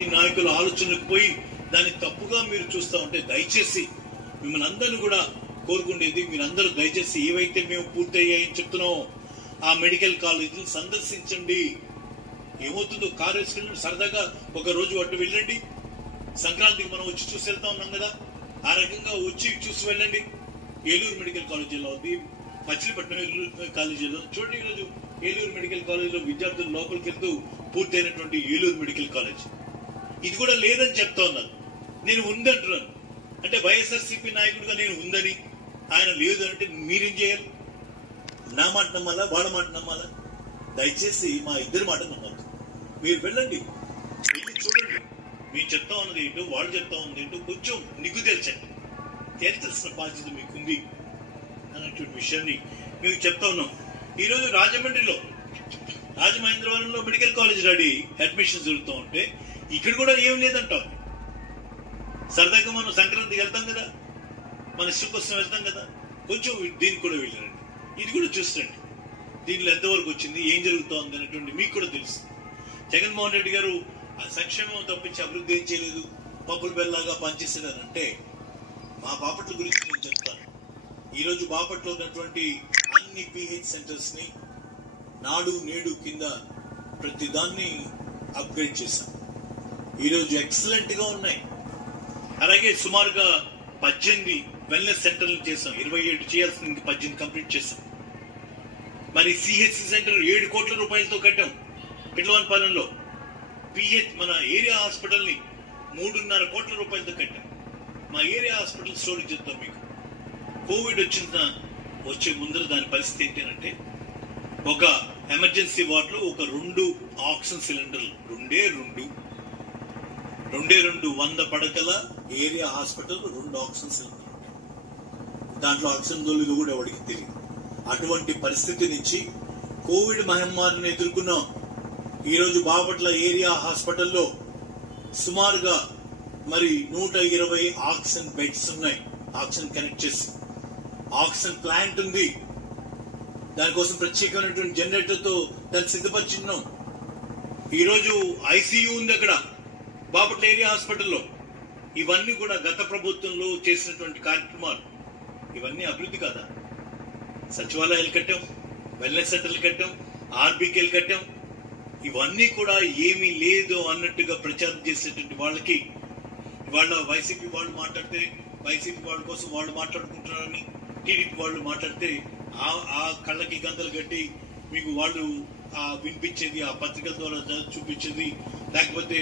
నాయకుల ఆలోచనకు పోయి దాన్ని తప్పుగా మీరు చూస్తూ ఉంటే దయచేసి మిమ్మల్ని అందరూ కూడా కోరుకునేది, మీరందరూ దయచేసి ఏవైతే మేము పూర్తయ్యాయని చెప్తున్నామో ఆ మెడికల్ కాలేజీని సందర్శించండి. ఏమవుతుందో కారు వేసుకెళ్ళండి, సరదాగా ఒక రోజు అటు వెళ్ళండి. సంక్రాంతికి మనం వచ్చి చూసి వెళ్తా ఉన్నాం కదా, ఆ రకంగా వచ్చి చూసి వెళ్ళండి. ఏలూరు మెడికల్ కాలేజీలో ఉంది, మచిలీపట్నం ఏలూరు కాలేజీలో చూడండి. ఈరోజు ఏలూరు మెడికల్ కాలేజీలో విద్యార్థులు లోపలికి వెళ్తూ పూర్తయినటువంటి ఏలూరు మెడికల్ కాలేజ్ ఇది కూడా లేదని చెప్తా ఉన్నారు. నేను ఉందంటున్నాను అంటే వైఎస్ఆర్సీపీ నాయకుడిగా నేను ఉందని, ఆయన లేదు అంటే మీరేం చేయాలి? నా మాట నమ్మాలా, వాళ్ళ మాట నమ్మాలా? దయచేసి మా ఇద్దరి మాట నమ్మద్దు. మీరు వెళ్ళండి, వెళ్ళి చూడండి. మీరు చెప్తా ఉన్నది ఏంటో, వాళ్ళు చెప్తా ఉంది ఏంటో కొంచెం నిగ్గు తేల్చండి. తేల్చాల్సిన బాధ్యత మీకుంది అన్నటువంటి విషయాన్ని మీకు చెప్తా ఉన్నాం. ఈరోజు రాజమండ్రిలో, రాజమహేంద్రవరంలో మెడికల్ కాలేజ్ రెడీ అడ్మిషన్ జరుగుతూ ఉంటే ఇక్కడ కూడా ఏం లేదంటాం. సరదాగా మనం సంక్రాంతికి వెళ్తాం కదా, మన ఇష్టం కోసం వెళ్తాం కదా, కొంచెం దీనికి కూడా వెళ్ళరండి, ఇది కూడా చూసండి. దీనిలో ఎంతవరకు వచ్చింది, ఏం జరుగుతోంది అనేటువంటి మీకు కూడా తెలుసు. జగన్మోహన్ రెడ్డి గారు ఆ సంక్షేమం తప్పించి అభివృద్ధి ఏం చేయలేదు, పప్పులు బెల్లాగా పనిచేసేదానంటే మా బాపట్ల గురించి నేను చెప్తాను. ఈరోజు బాపట్లో ఉన్నటువంటి అన్ని పిహెచ్ సెంటర్స్ ని నాడు నేడు కింద ప్రతి దాన్ని అప్గ్రేడ్ చేశాం. ఈరోజు ఎక్సలెంట్ గా ఉన్నాయి. అలాగే సుమారుగా 18 వెల్నెస్ సెంటర్లు చేశాం. 27 చేయాల్సింది 18 కంప్లీట్ చేశాం. మరి సిహెచ్సి సెంటర్ 7 కోట్ల రూపాయలతో కట్టాం పిట్లవానిపాలెంలో. పిహెచ్ మన ఏరియా హాస్పిటల్ ని 3.5 కోట్ల రూపాయలతో కట్టాం. మా ఏరియా హాస్పిటల్ స్టోరీ చెప్తాం మీకు. కోవిడ్ వచ్చే ముందర దాని పరిస్థితి ఏంటంటే, ఒక ఎమర్జెన్సీ వార్డులో ఒక 2 ఆక్సిజన్ సిలిండర్లు, రెండే రెండు 100 పడకల ఏరియా హాస్పిటల్ 2 ఆక్సిజన్ సిలిండర్లు ఉంటాయి. దాంట్లో ఆక్సిజన్ దొల్లిగా కూడా ఎవరికి తెలియదు. అటువంటి పరిస్థితి నుంచి కోవిడ్ మహమ్మారిని ఎదుర్కొన్నాం. ఈరోజు బాపట్ల ఏరియా హాస్పిటల్లో సుమారుగా మరి 120 ఆక్సిజన్ బెడ్స్ ఉన్నాయి. ఆక్సిజన్ కనెక్ట్ చేసి ఆక్సిజన్ ప్లాంట్ ఉంది. దానికోసం ప్రత్యేకమైనటువంటి జనరేటర్ తో దాన్ని సిద్ధపరిచిన్నాం. ఈరోజు ఐసీయూ ఉంది అక్కడ బాపట్ల ఏరియా హాస్పిటల్లో. ఇవన్నీ కూడా గత ప్రభుత్వంలో చేసినటువంటి కార్యక్రమాలు. ఇవన్నీ అభివృద్ధి కాదా? సచివాలయాలు కట్టాం, వెల్నెస్ సెంటర్లు కట్టాం, ఆర్బీకేలు కట్టాం. ఇవన్నీ కూడా ఏమీ లేదు అన్నట్టుగా ప్రచారం చేసేటువంటి వాళ్ళకి ఇవాళ వైసీపీ వాళ్ళు మాట్లాడితే వైసీపీ వాళ్ళ కోసం వాళ్ళు మాట్లాడుకుంటున్నారని, టీడీపీ వాళ్ళు మాట్లాడితే ఆ కళ్ళకి గంతలు కట్టి మీకు వాళ్ళు వినిపించేది, ఆ పత్రికల ద్వారా చూపించేది, లేకపోతే